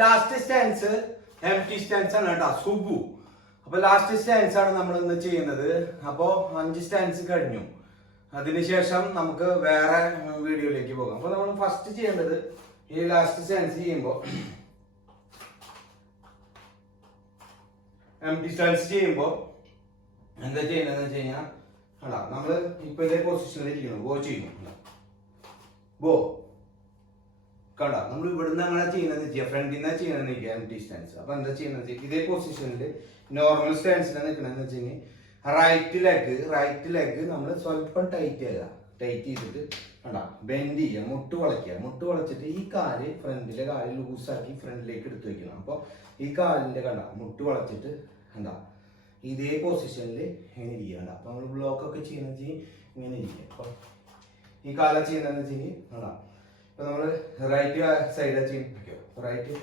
Last stanza M T stanza ആണ് കേട്ടോ, സുബു. അപ്പൊ ലാസ്റ്റ് സ്റ്റാൻസ് ആണ് നമ്മൾ ഇന്ന് ചെയ്യുന്നത്. അപ്പോ 5 സ്റ്റാൻസ് കഴിഞ്ഞു. അതിനുശേഷം നമുക്ക് വേറെ വീഡിയോയിലേക്ക് പോകാം. അപ്പൊ നമ്മൾ ഫസ്റ്റ് ചെയ്യേണ്ടത് ഈ ലാസ്റ്റ് സ്റ്റാൻസ് ചെയ്യുമ്പോൾ എം ടി സ്റ്റാൻസ് ചെയ്യുമ്പോൾ എന്താ ചെയ്യണമെന്ന് വെച്ച് കഴിഞ്ഞാൽ നമ്മള് ഇപ്പൊ ഇതേ പൊസിഷനിൽ ഇരിക്കണം. ഗോ ചെയ്യുന്നു. ഗോ കണ്ട നമ്മൾ ഇവിടുന്ന് അങ്ങനെ ചെയ്യുന്നത് ചെയ്യാം, ഫ്രണ്ടിൽ നിന്നാ ചെയ്യണമെന്ന് വെക്കുക എം ടി സ്റ്റാൻസ്. അപ്പൊ എന്താ ചെയ്യുന്നത് ഇതേ പൊസിഷനിൽ നോർമൽ സ്റ്റാൻസിലാണ് നിൽക്കണമെന്ന് വെച്ച് കഴിഞ്ഞാൽ റൈറ്റ് ലെഗ് നമ്മൾ സ്വല്പം ടൈറ്റ് ചെയ്യുക. ടൈറ്റ് ചെയ്തിട്ട് ബെൻഡ് ചെയ്യുക, മുട്ട് വളയ്ക്കുക. മുട്ട് വളച്ചിട്ട് ഈ കാല് ഫ്രണ്ടിലെ കാല് ലൂസാക്കി ഫ്രണ്ടിലേക്ക് എടുത്തു വെക്കണം. അപ്പോൾ ഈ കാലിന്റെ മുട്ട് വളച്ചിട്ട് ഇതേ പൊസിഷനിൽ ഇങ്ങനെ ഇരിക്കുക. അപ്പൊ നമ്മൾ ബ്ലോക്ക് ഒക്കെ ചെയ്യുന്നത് ഇങ്ങനെ ഇരിക്കുക. അപ്പൊ ഈ കാല ചെയ്യുന്നതെന്ന് വെച്ച് കഴിഞ്ഞാൽ ഇപ്പൊ നമ്മള് റൈറ്റ് സൈഡ് ചെയ്യുമ്പോൾ റൈറ്റ്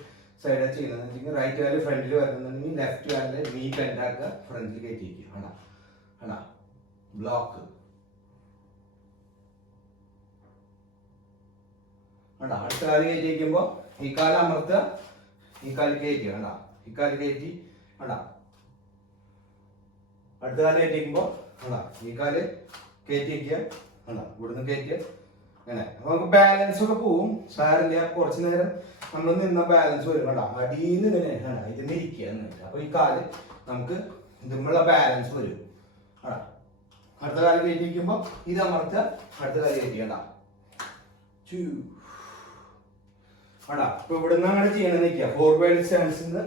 സൈഡ് ചെയ്യുന്നതെന്ന് വെച്ചാൽ റൈറ്റ് കാല് ഫ്രണ്ടിൽ വരുന്നുണ്ടെങ്കിൽ ലെഫ്റ്റ് കാലിന്റെ നീ ബെൻഡാക്കുക, ഫ്രണ്ടിൽ കയറ്റിയിരിക്കുക. ബ്ലോക്ക് അടുത്ത കാല് കയറ്റിയിരിക്കുമ്പോ ഈ കാല് അമർത്തുക, ഈ കാല് കയറ്റുക. ഈ കാല് കയറ്റി അടുത്ത കാല് കയറ്റിയിരിക്കുമ്പോ ഈ കാല് കയറ്റിയിരിക്കുക. ഇവിടുന്ന് കയറ്റുക. അങ്ങനെ അപ്പൊ നമുക്ക് ബാലൻസ് ഒക്കെ പോവും. സാറില്ല, കുറച്ചു നേരം നമ്മൾ നിന്ന ബാലൻസ് വരും. അടിയിൽ നിന്ന് ഇങ്ങനെ ഇതിന് ഇരിക്കുക. അപ്പൊ ഈ കാല് നമുക്ക് ഇതുമുള്ള ബാലൻസ് വരും. അടുത്ത കാല് കയറ്റിയിരിക്കുമ്പോ ഇത് അമർത്തുക, അടുത്ത കാല് കയറ്റിക്കണ്ട. ഇപ്പൊ ഇവിടുന്ന് അങ്ങനെ ചെയ്യണമെന്ന് നിൽക്കുക. ഫോർവേഡ് സ്റ്റാൻസിന്ന്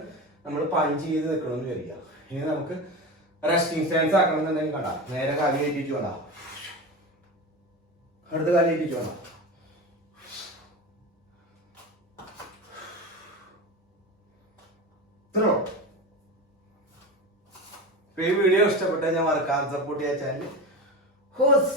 നമ്മൾ പഞ്ച് ചെയ്ത് നിൽക്കണമെന്ന് വിചാരിക്കുക. ഇനി നമുക്ക് റെസ്റ്റിംഗ് സ്റ്റാൻസ് ആക്കണമെന്നുണ്ടെങ്കിൽ നേരെ കാല് കയറ്റിട്ട് അടുത്ത കാല് കയറ്റിട്ട് ഇത്രയോ. ഈ വീഡിയോ ഇഷ്ടപ്പെട്ടാൽ ഞാൻ മറക്കാതെ സപ്പോർട്ട് ചെയ്യാൻ ചാനൽ ഹോസ്